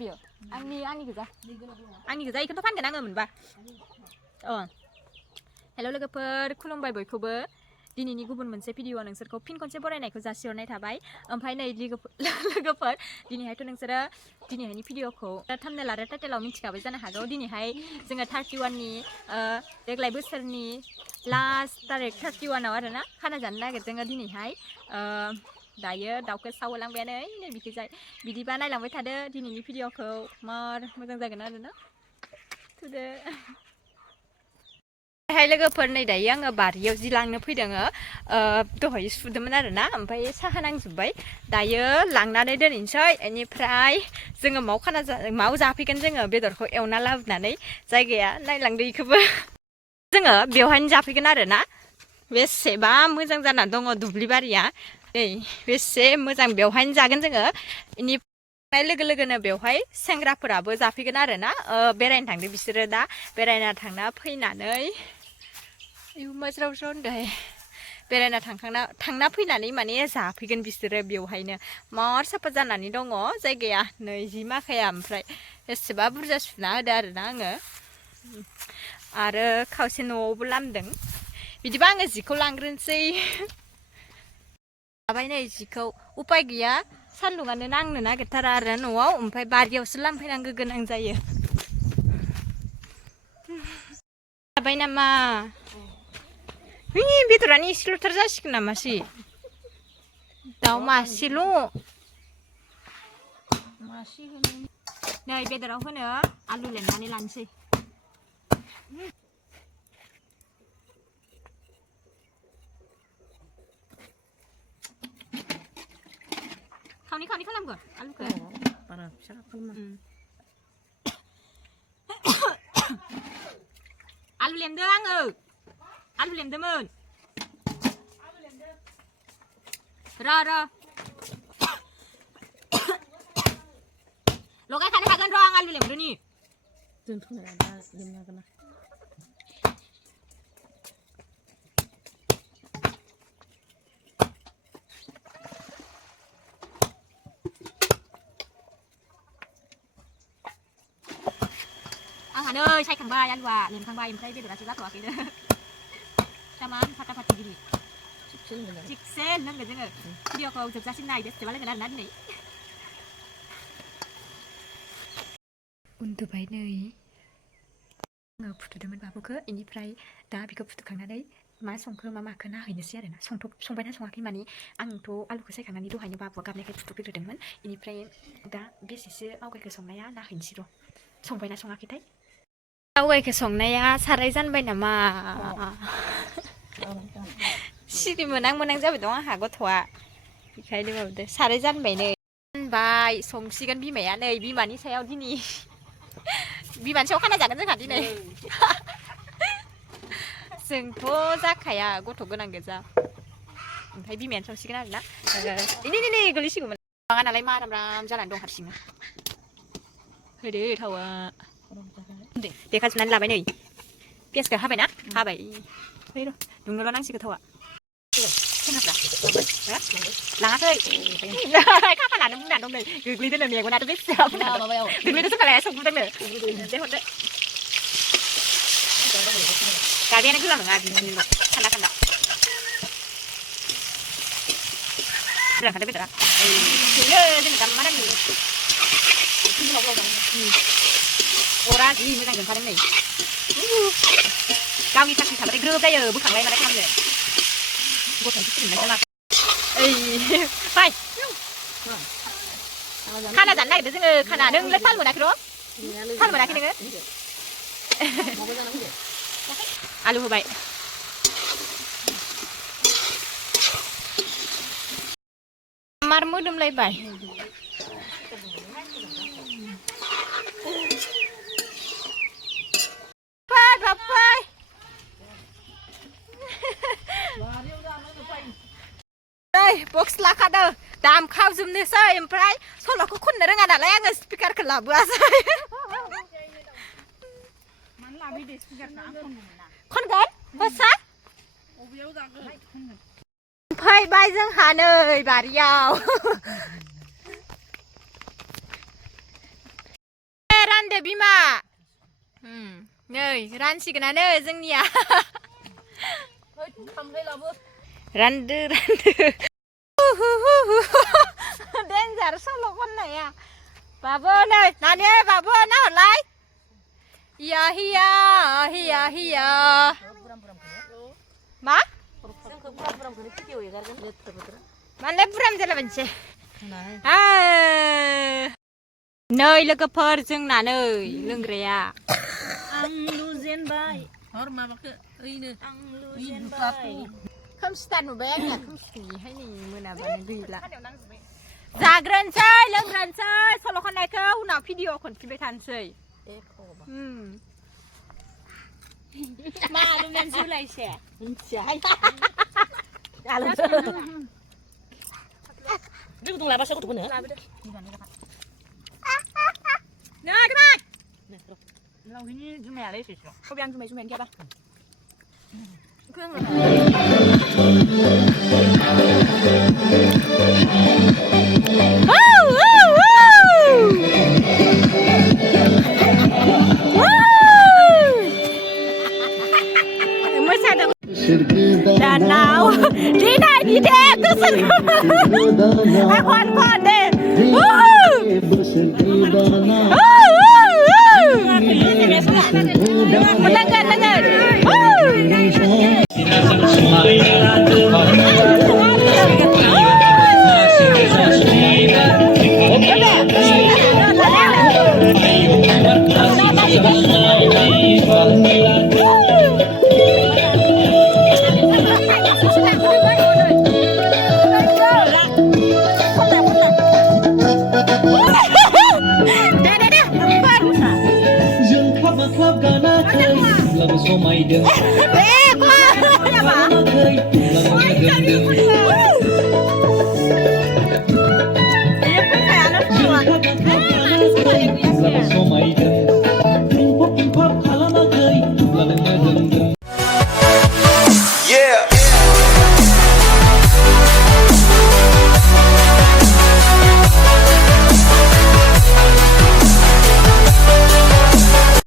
बियो आंनि गोजा इखौथ' फानगोन आङो मोनबा हेल' लोगोफोर खुलुमबाय बयखौबो दिनैनि गुबुन मोनसे भिडिअ नोंसोरखौ फिन खनसे बरायनायखौ जासिहरनाय थाबाय ओमफ्राय नै लोगोफोर दिनैहायथ' नोंसोरो दिनैहायनि भिडिअखौ थाम्बनेल आरो टाइटेलाव मिथिखाबाय जानो हागौ दिनैहाय जोङो 31नि देग्लाय बोसोरनि लास्ट तारिख 31आव आरोना खाना जानो नागिरदों दिनैहाय दायो दाउखौ सावहोलांबायानो नै बिखैजाय बिदिबा नायलांबाय थादो दिनैनि भिडिअखौ मार मोजां जागोन आरोना थुदो हाय लोगोफोर नै दायो आङो बारियाव जि लांनो फैदों दहाय सुदोंमोन आरोना ओमफ्राय साहा नांजोब्बाय दायो लांनानै दोनहैनोसै बेनिफ्राय जोङो माव जाफैगोन जोङो बेदरखौ एवना लाबोनानै जायगाया नायलांदो इखौबो जोङो बेवहायनो जाफैगोन आरोना बेसेबा मोजां जानानै दङ दुब्लि बारिया नै बेसे मोजां बेवहायनो जागोन जोङो बेनिफ्राय लोगो लोगोनो बेवहाय सेंग्राफोराबो जाफैगोन आरोना बेरायनो थांदों बिसोरो दा बेरायना थांना फैनानै मज्राव ज्राव होनदोंहाय बेरायना थांना फैनानै माने जाफैगोन बिसोरो बेवहायनो मार साफा जानानै दङ जायगाया नै जि माखाया ओमफ्राय एसेबा बुरजा सुना होदो आरोना आङो आरो खावसे न'आवबो लामदों बिदिबा आङो जिखौ लांग्रोनोसै लाबाय नै जिखौ उपाय गैया सान्दुंआनो नांनो नागिरथारा आरो न'आव ओमफ्राय बारियावसो लामफैनांगौ गोनां जायो जाबाय नामा बेदरानो एसेल'थार जासिगोन नामासि दाउ मासेल' नै बेदराव होनो आलु लेमनानै लानोसै खावनै खालामगोन आलुखौ बारा फिसा खालामा आलु लेमदों आङो आलु लेमदोंमोन र' लगायखानो हागोन र' आं आलु लेमदोंनि दोनथ'नाया दा लेमनो हागोन ना आंहा नै सायखांबाय आलुआ लेमखांबाय ओमफ्राय बेदरासो जाथ'वाखैनो सामान फाटा फाटि गिदिर थिगसे लोंगोन जोङो भिडिअखौ जोबजासिम नाय बेसेबा लोंगोन आरोना दिनै उन्दुबाय नै आङो फुथुदोंमोन बाबुखौ बेनिफ्राय दा बेखौ फुथुखांनानै मा संखो मा माखो नाहैनोसै आरोना संबायना सङाखै माने आंथ' आलुखौ सायखांनानै दहायनो बाबुआ गाबनायखाय फुथुफैग्रोदोंमोन बेनिफ्राय दा बेसेसो आवगायखौ संनाया नाहैनोसै र' संबायना सङाखैथाय आवगायखौ संनाया साराय जानबाय नामा सिरि मोनां जाबाय दं आंहा गथ'आ बेखायनो माबादो साराय जानबाय नै जानबाय संसिगोन बिमाया नै बिमानि सायाव दिनै बिमानि सायाव खाना जागोन जोंहा दिनै जोंथ' जाखाया गथ' गोनां गोजा ओमफ्राय बिमायानो संसिगोन आरोना नै गोलैसिगौमोन माबा नालाय माराम जानानै दं हारसिंनो होदो थावा देखाजोबनानै लाबाय नै पियासखौ हाबायना हाबाय दुंनोल' नांसिगौ थावा लाङाखै खाफालानो बुंना दं नै गोग्लैदोनो मेगनाथ' बेसे गोग्लैदो जोंहालाय संदोंनो दे हरदो गारबायानो गोलाव नङा बिदिनो खान्दा गोलाव खान्दा बेदरा थैयो जोङो दा मा नांगौ अरा जि मोजां जोंखादों नै गावनि साख्रि थाबाथाय ग्रोब जायो बोखांलाय मालाय खालामनो गथ'खौ फुदुंनायखौ मा फाय खाना जानो नागिरदों जोङो खाना नोंलाय थाल मोनाखै र' थाल मोनाखै नोङो आलु होबाय मार मोदोमलायबाय बक्स लाखादो दाम खावजोबनोसै ओमफ्राय सल'खौ खननो रोङा नालाय आङो स्पिकारखौ लाबोआसै खनगोन हसा फैबाय जोंहा नै बारियाव बिमा नै रानसिगोनानो जोंनिया रानदो डेन्जार सल' खननाया बाबु नै नानि बाबु नाहरलाय हिया हिया हिया हिया मा माने बुराम जालाबायनोसै नै लोगोफोर जोंना नै लोंग्राया आं लुजेनबाय हर माबाखौ ओइनो आं लुजेनबाय खोमसिथार नुबाय आंनिया खोमसिहाय नै मोनाबानो गैला जाग्रोनोसै लोंग्रोनोसै सल' खननायखौ उनाव भिडिअ खनफिनबाय थानोसै मालुमेन जुलाइसे मिथियाहाय दै गुदुं लाबासो गथ'फोरनो नै दोबाय लावहिनि जुमायालाय एसेसो बबे आं जुमाय गैयाबा Danau, đi này đi đẹp, tôi xin ai khoan khoan đi, menang kan, menang.